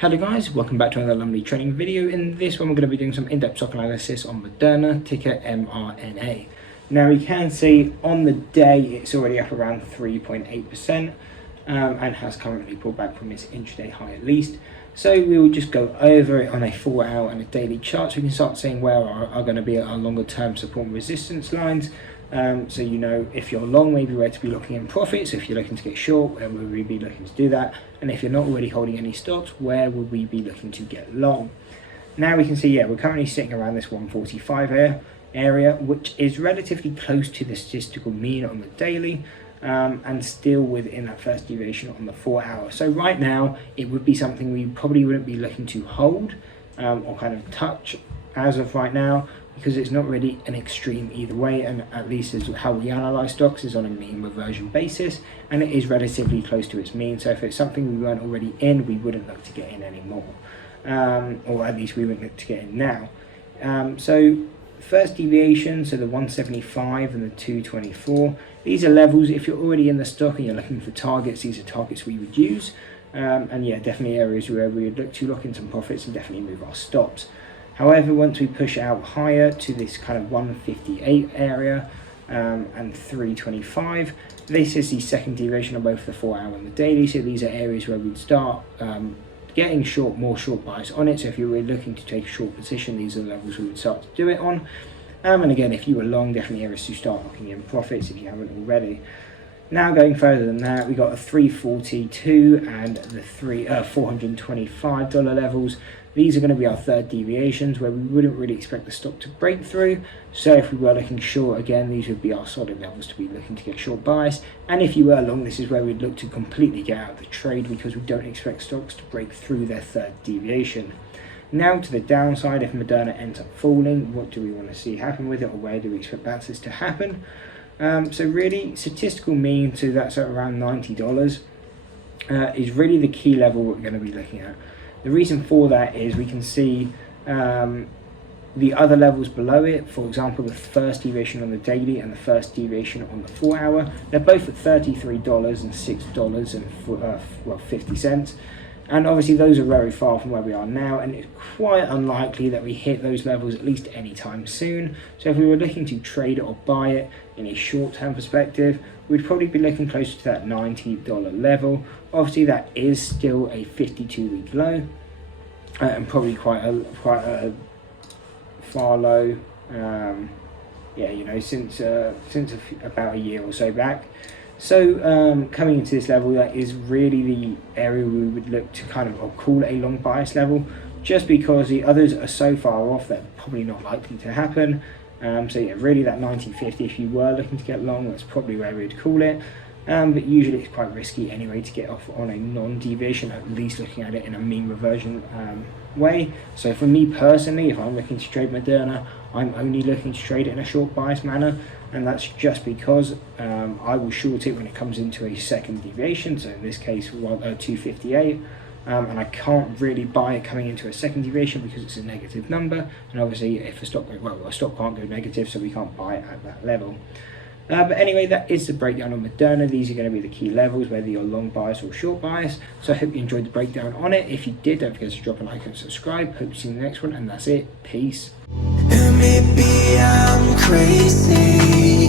Hello guys, welcome back to another lovely trading video. In this one we're going to be doing some in-depth stock analysis on Moderna, ticker MRNA. Now we can see on the day it's already up around 3.8% and has currently pulled back from its intraday high at least. So we will just go over it on a 4-hour and a daily chart so we can start seeing where are going to be our longer term support and resistance lines. So you know if you're long, maybe where to be looking in profits. If you're looking to get short, where would we be looking to do that? And if you're not already holding any stocks, where would we be looking to get long? Now we can see, we're currently sitting around this 145 area, which is relatively close to the statistical mean on the daily, and still within that first deviation on the 4-hour. So right now, it would be something we probably wouldn't be looking to hold or kind of touch as of right now, because it's not really an extreme either way, and at least as how we analyze stocks is on a mean reversion basis, and it is relatively close to its mean. So if it's something we weren't already in, we wouldn't look to get in anymore, or at least we wouldn't look to get in now. So first deviation, so the 175 and the 224, these are levels. If you're already in the stock and you're looking for targets, these are targets we would use, and definitely areas where we would look to lock in some profits and definitely move our stops. However, once we push out higher to this kind of 158 area and 325, this is the second deviation on both the 4-hour and the daily. So these are areas where we'd start getting more short bias on it. So if you were looking to take a short position, these are the levels we would start to do it on. And again, if you were long, definitely areas to start locking in profits if you haven't already. Now going further than that, we got a 342 and the $425 levels. These are going to be our third deviations where we wouldn't really expect the stock to break through. So if we were looking short, again, these would be our solid levels to be looking to get short bias. And if you were long, this is where we'd look to completely get out of the trade, because we don't expect stocks to break through their third deviation. Now to the downside, if Moderna ends up falling, what do we want to see happen with it, or where do we expect that to happen? So really, statistical mean, so that's at around $90, is really the key level we're going to be looking at. The reason for that is we can see the other levels below it. For example, the first deviation on the daily and the first deviation on the 4-hour. They're both at $33 and $6.50. And obviously those are very far from where we are now, and it's quite unlikely that we hit those levels at least anytime soon. So if we were looking to trade it or buy it in a short-term perspective, we'd probably be looking closer to that $90 level. Obviously that is still a 52-week low, and probably quite a far low, since about a year or so back. So coming into this level, that is really the area we would look to kind of call a long bias level, just because the others are so far off that probably not likely to happen. Really that 90.50, if you were looking to get long, that's probably where we'd call it. But usually it's quite risky anyway to get off on a non-deviation, at least looking at it in a mean reversion way. So for me personally, if I'm looking to trade Moderna, I'm only looking to trade it in a short bias manner, and that's just because I will short it when it comes into a second deviation, so in this case 258, and I can't really buy it coming into a second deviation because it's a negative number, and obviously if a stock can't go negative, so we can't buy it at that level. But anyway, that is the breakdown on Moderna. These are going to be the key levels, whether you're long bias or short bias. So I hope you enjoyed the breakdown on it. If you did, don't forget to drop a like and subscribe. Hope to see you in the next one, and that's it. Peace. And maybe I'm crazy.